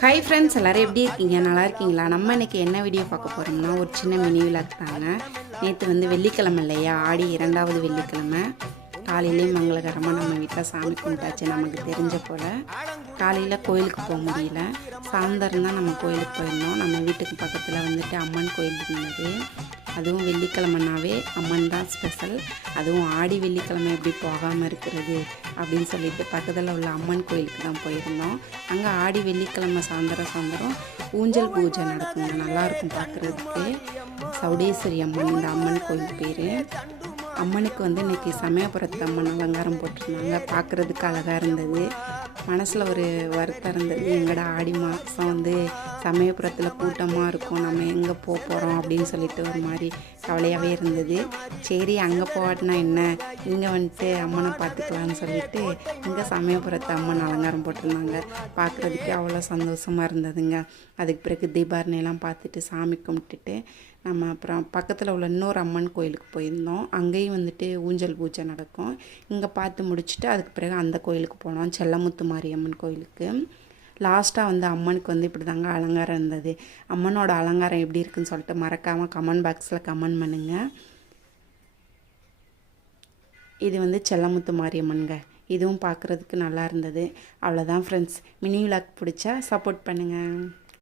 Hi friends, எல்லோரும் எப்படி இருக்கீங்க? நல்லா இருக்கீங்களா? நம்ம இன்றைக்கி என்ன வீடியோ பார்க்க போகிறோம்னா ஒரு சின்ன மினி விளாக் தாங்க. நேற்று வந்து வெள்ளிக்கிழமை இல்லையா, ஆடி 2வது வெள்ளிக்கிழமை. காலையிலேயே மங்களகரமாக நம்ம வீட்டில் சாமி கும்பிட்டாச்சு. நமக்கு தெரிஞ்ச போல் காலையில் கோயிலுக்கு போக முடியல, சாயந்தரம் தான் நம்ம கோயிலுக்கு போயிருந்தோம். நம்ம வீட்டுக்கு பக்கத்தில் வந்துட்டு அம்மன் கோயில் இருந்தது. அதுவும் வெள்ளிக்கிழமைனாவே அம்மன் தான் ஸ்பெஷல். அதுவும் ஆடி வெள்ளிக்கிழமை எப்படி போகாமல் இருக்கிறது அப்படின்னு சொல்லிட்டு பக்கத்தில் உள்ள அம்மன் கோயிலுக்கு தான் போயிருந்தோம். அங்கே ஆடி வெள்ளிக்கிழமை சாயந்தரம் ஊஞ்சல் பூஜை நடக்குங்க. நல்லாயிருக்கும் பார்க்குறதுக்கு. சௌடேஸ்வரி அம்மன் இந்த அம்மன் கோயில் பேர். அம்மனுக்கு வந்து இன்றைக்கி சமயபுரத்து அம்மன் அலங்காரம் போட்டிருந்தாங்க. பார்க்குறதுக்கு அழகாக இருந்தது. மனசில் ஒரு வருத்தம் இருந்தது, எங்கடா ஆடி மாதம் வந்து சமயபுரத்தில் கூட்டமாக இருக்கும், நம்ம எங்கே போகிறோம் அப்படின்னு சொல்லிட்டு ஒரு மாதிரி கவலையாகவே இருந்தது. சரி, அங்கே போகாட்டினா என்ன, இங்கே வந்துட்டு அம்மனை பார்த்துக்கலான்னு சொல்லிட்டு இங்கே சமயபுரத்து அம்மன் அலங்காரம் போட்டிருந்தாங்க. பார்க்குறதுக்கே அவ்வளோ சந்தோஷமாக இருந்ததுங்க. அதுக்கு பிறகு தீபாவளியெல்லாம் பார்த்துட்டு சாமி கும்பிட்டுட்டு நம்ம அப்புறம் பக்கத்தில் உள்ள இன்னொரு அம்மன் கோயிலுக்கு போயிருந்தோம். அங்கேயும் வந்துட்டு ஊஞ்சல் பூஜை நடக்கும். இங்கே பார்த்து முடிச்சுட்டு அதுக்கு பிறகு அந்த கோயிலுக்கு போனோம், செல்லமுத்து மாரியம்மன் கோயிலுக்கு. லாஸ்ட்டாக வந்து அம்மனுக்கு வந்து இப்படி தாங்க அலங்காரம் இருந்தது. அம்மனோட அலங்காரம் எப்படி இருக்குன்னு சொல்லிட்டு மறக்காமல் கமெண்ட் பாக்ஸில் கமெண்ட் பண்ணுங்கள். இது வந்து செல்லமுத்து மாரியம்மனுங்க. இதுவும் பார்க்குறதுக்கு நல்லா இருந்தது. அவ்வளோதான் ஃப்ரெண்ட்ஸ். மினி விளாக் பிடிச்சா சப்போர்ட் பண்ணுங்கள்.